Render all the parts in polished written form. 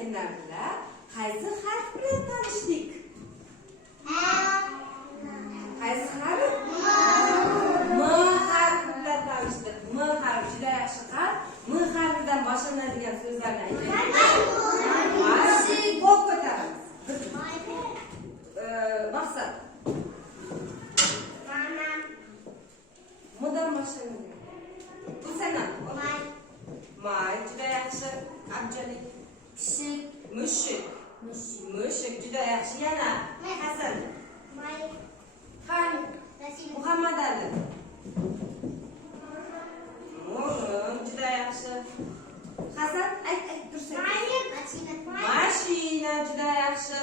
senlar bilan qaysi harf bilan tanishdik? Qaysi harf? M harfi bilan tanishdik. M harfi juda yaxshi harf. M harfidan boshlanadigan so'zlarni aytaylik. Qo'l ko'taramiz. Maqsad. Mudan boshlanadi. Bu sana. May juda yaxshi. Abjalik. Mushuk. Mushuk juda yaxshi. Yana Hasan. Xan. Muhammad Ali. Mo'min juda yaxshi. Hasan ayt tursin. Mashina juda yaxshi.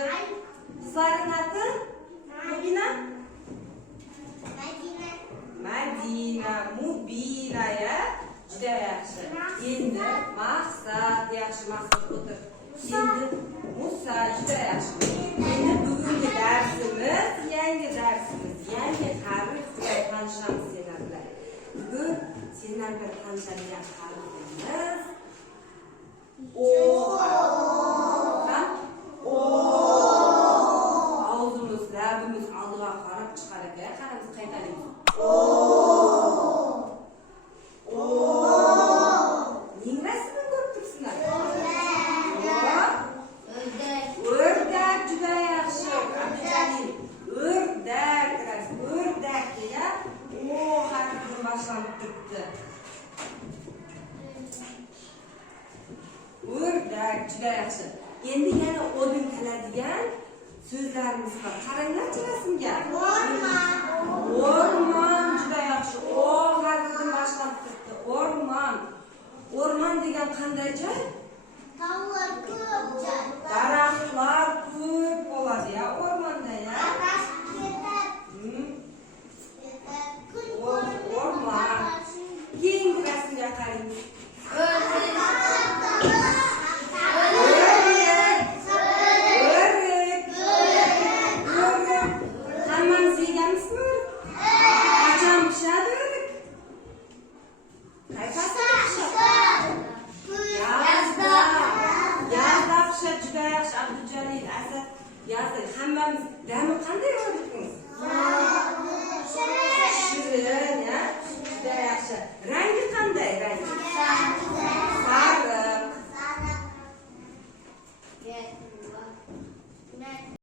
Qizlarning ati? Mubina. Madina, Mubina ya. Juda yaxshi. Endi maqsad, yaxshi maqsad o'tir. Endi Musa juda yaxshi. Endi bugungi darsimiz, yangi harf bilan tanishamiz senlar bilan. Bugun senlar bilan tanishadigan harfimiz O harfi. O. Og'zimiz, labimiz oldiga qarab chiqar ekan. Qaramiz qaytaramiz. O. Ning rasmini ko'rib turibsizlar? O'rdak juda yaxshi. Abdujalil. O'rdak rasmi. O'rdak degan O harfidan boshlanib turibdi. O'rdak juda yaxshi. Endi yana o'din keladigan so'zlarimiz bor. Qaranglarchi rasmga. O'rmon juda yaxshi. O harfidan boshlanib turibdi. O'rmon degan qanday joy? Daraxtlar ko'p bo'ladi ya o'rmonda ya. O'rmon. Keyingi rasmga qarang. Hammamiz yeganmizmi? Qachon pishadi o'rik? Qaysi Yazda pishadi juda yaxshi. Abdujalil, Asad, Yazda. Hammamiz dami qanday o'rikning?